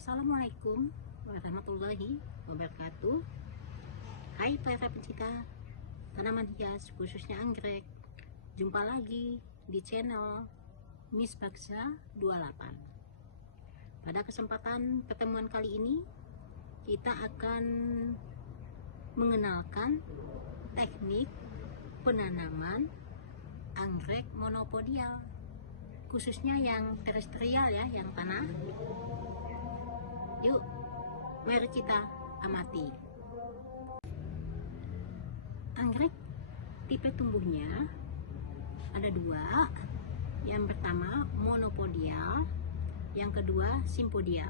Assalamualaikum warahmatullahi wabarakatuh. Hai para pecinta tanaman hias khususnya anggrek. Jumpa lagi di channel Miss Baksa 28. Pada kesempatan pertemuan kali ini kita akan mengenalkan teknik penanaman anggrek monopodial, khususnya yang terestrial ya, yang tanah. Yuk, mari kita amati. Anggrek tipe tumbuhnya ada dua. Yang pertama monopodial, yang kedua simpodial.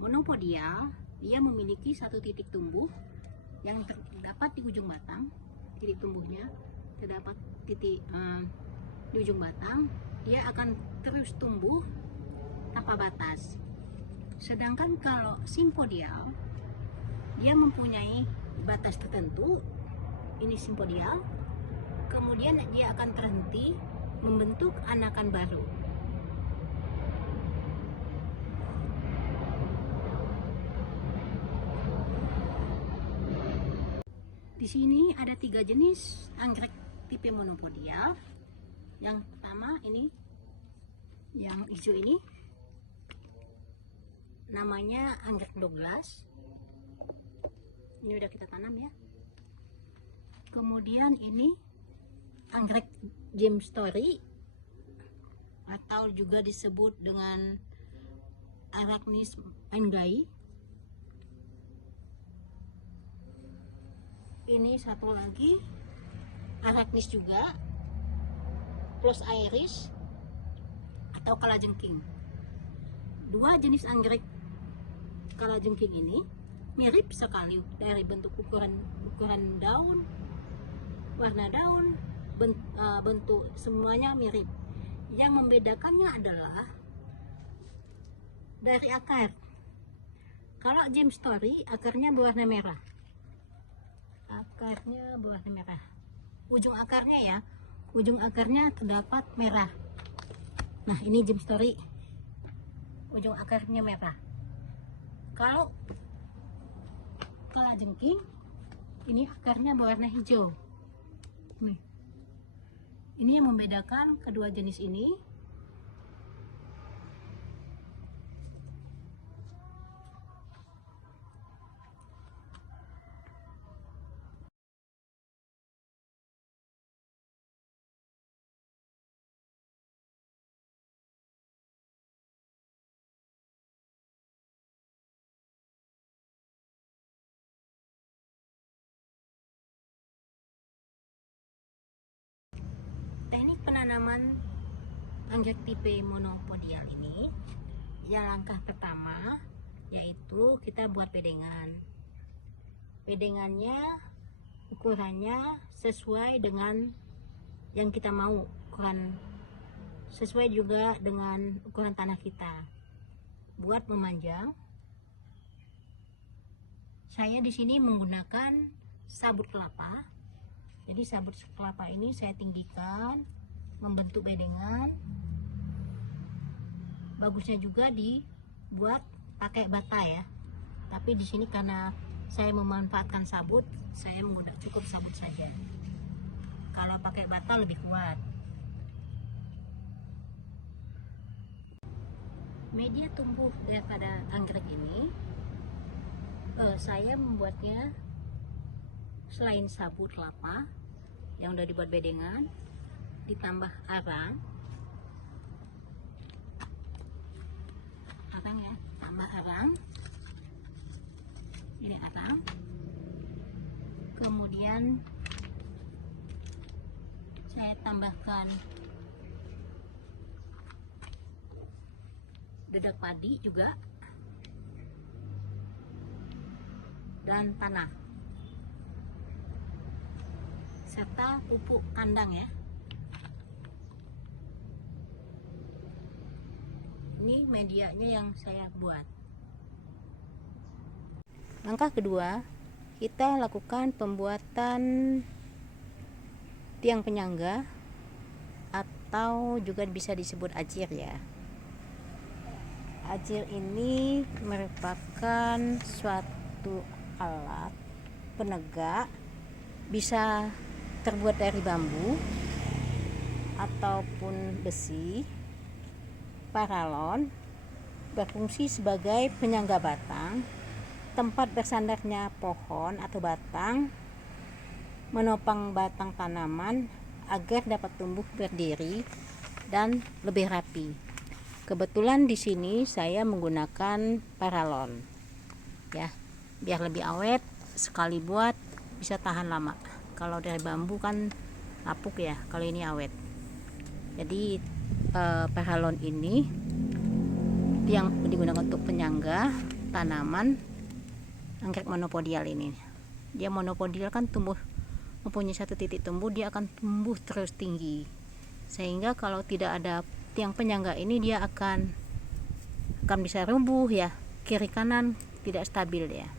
Monopodial dia memiliki satu titik tumbuh yang terdapat di ujung batang. Titik tumbuhnya terdapat titik di ujung batang. Dia akan terus tumbuh tanpa batas. Sedangkan kalau simpodial dia mempunyai batas tertentu. Ini simpodial, kemudian dia akan terhenti membentuk anakan baru. Di sini ada 3 jenis anggrek tipe monopodial. Yang pertama ini, yang hijau ini, namanya anggrek Douglas. Ini udah kita tanam ya. Kemudian ini anggrek James Story, atau juga disebut dengan Arachnis Engai. Ini satu lagi Arachnis juga, Plus Iris atau kalajengking. Dua jenis anggrek kalajengking ini mirip sekali dari bentuk ukuran daun, warna daun, bentuk semuanya mirip. Yang membedakannya adalah dari akar. Kalau James Story akarnya berwarna merah. Akarnya berwarna merah. Ujung akarnya ya, ujung akarnya terdapat merah. Nah, ini James Story. Ujung akarnya merah. Kalau kalajengking ini akarnya berwarna hijau. Nih. Ini yang membedakan kedua jenis ini. Teknik penanaman anggrek tipe monopodial ini, yang langkah pertama yaitu kita buat bedengan. Bedengannya ukurannya sesuai dengan yang kita mau, ukuran sesuai juga dengan ukuran tanah kita. Buat memanjang, saya di sini menggunakan sabut kelapa. Jadi sabut kelapa ini saya tinggikan membentuk bedengan. Bagusnya juga dibuat pakai bata ya. Tapi di sini karena saya memanfaatkan sabut, saya menggunakan cukup sabut saja. Kalau pakai bata lebih kuat. Media tumbuh daripada anggrek ini, saya membuatnya selain sabut kelapa yang udah dibuat bedengan, ditambah arang ya, tambah arang. Ini arang. Kemudian saya tambahkan dedak padi juga dan tanah, serta pupuk kandang ya. Ini medianya yang saya buat. Langkah kedua, kita lakukan pembuatan tiang penyangga atau juga bisa disebut acir ya. Ajir ini merupakan suatu alat penegak, bisa terbuat dari bambu ataupun besi. Paralon berfungsi sebagai penyangga batang, tempat bersandarnya pohon atau batang, menopang batang tanaman agar dapat tumbuh berdiri dan lebih rapi. Kebetulan di sini saya menggunakan paralon, ya, biar lebih awet, sekali buat bisa tahan lama. Kalau dari bambu kan lapuk ya, kalau ini awet. Jadi paralon ini yang digunakan untuk penyangga tanaman anggrek monopodial ini. Dia monopodial kan tumbuh, mempunyai satu titik tumbuh, dia akan tumbuh terus tinggi, sehingga kalau tidak ada tiang penyangga ini dia akan bisa rubuh ya, kiri kanan tidak stabil ya.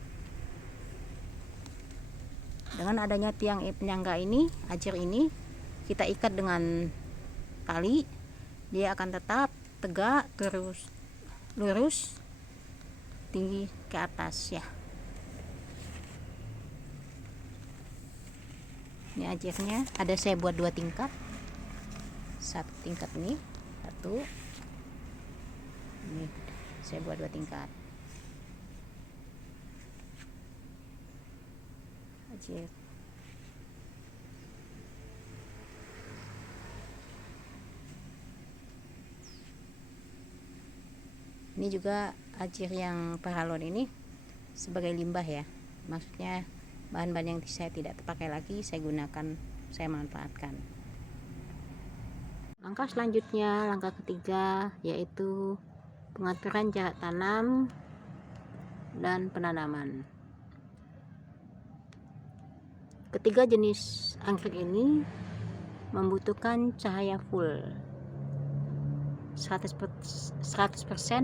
Dengan adanya tiang penyangga ini, ajir ini kita ikat dengan tali, dia akan tetap tegak terus lurus tinggi ke atas ya. Ini ajirnya ada, saya buat 2 tingkat. Satu tingkat ini, satu ini saya buat 2 tingkat. Ajir ini juga ajir yang paralon ini sebagai limbah ya, maksudnya bahan-bahan yang saya tidak terpakai lagi saya gunakan, saya manfaatkan. Langkah selanjutnya, langkah ketiga, yaitu pengaturan jarak tanam dan penanaman. Ketiga jenis anggrek ini membutuhkan cahaya full, 100%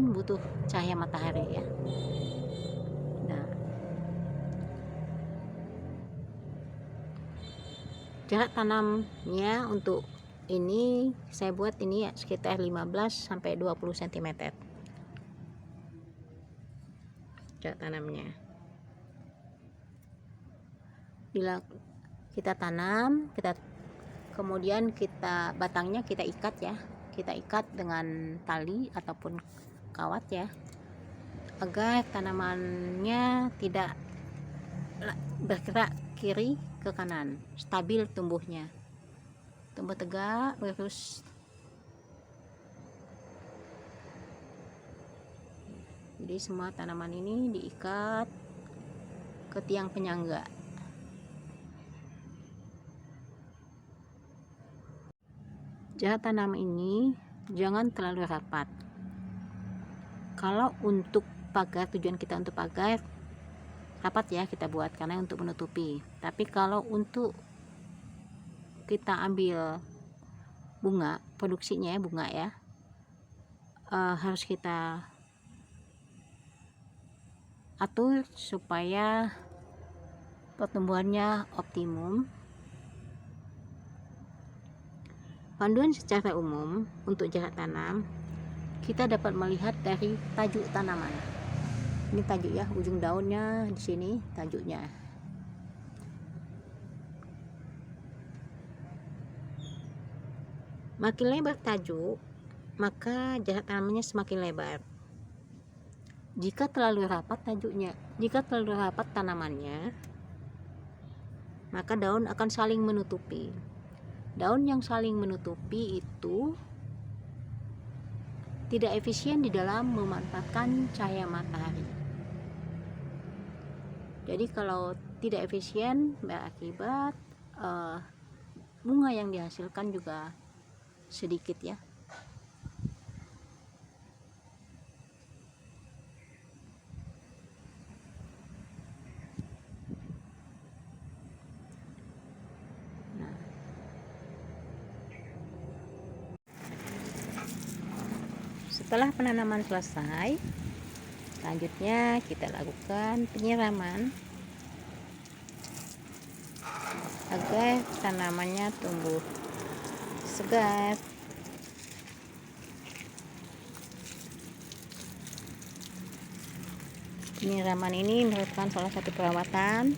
butuh cahaya matahari ya. Nah, jarak tanamnya untuk ini saya buat ini ya, sekitar 15-20 cm jarak tanamnya. Bila kita tanam, kemudian batangnya kita ikat ya, kita ikat dengan tali ataupun kawat ya, agar tanamannya tidak bergerak kiri ke kanan, stabil tumbuhnya, tumbuh tegak lurus. Jadi semua tanaman ini diikat ke tiang penyangga. Jarak tanam ini jangan terlalu rapat. Kalau untuk pagar, tujuan kita untuk pagar, rapat ya kita buat karena untuk menutupi. Tapi kalau untuk kita ambil bunga, produksinya ya, bunga ya, harus kita atur supaya pertumbuhannya optimum. Panduan secara umum untuk jarak tanam kita dapat melihat dari tajuk tanaman. Ini tajuk ya, ujung daunnya di sini tajuknya. Makin lebar tajuk, maka jarak tanamannya semakin lebar. Jika terlalu rapat tajuknya, jika terlalu rapat tanamannya, maka daun akan saling menutupi. Daun yang saling menutupi itu tidak efisien di dalam memanfaatkan cahaya matahari. Jadi kalau tidak efisien berakibat bunga yang dihasilkan juga sedikit ya. Setelah penanaman selesai, selanjutnya kita lakukan penyiraman agar tanamannya tumbuh segar. Penyiraman ini merupakan salah satu perawatan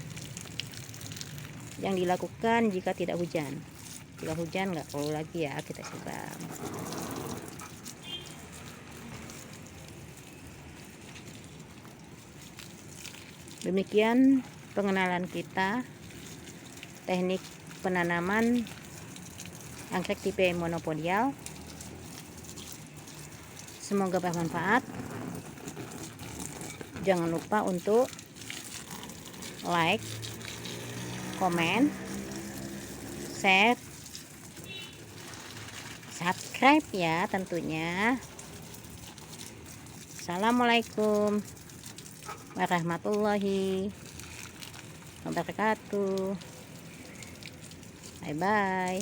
yang dilakukan jika tidak hujan. Jika hujan nggak perlu lagi ya kita siram. Demikian pengenalan kita teknik penanaman anggrek tipe monopodial. Semoga bermanfaat. Jangan lupa untuk like, komen, share, subscribe ya tentunya. Assalamualaikum warahmatullahi wabarakatuh. Bye bye.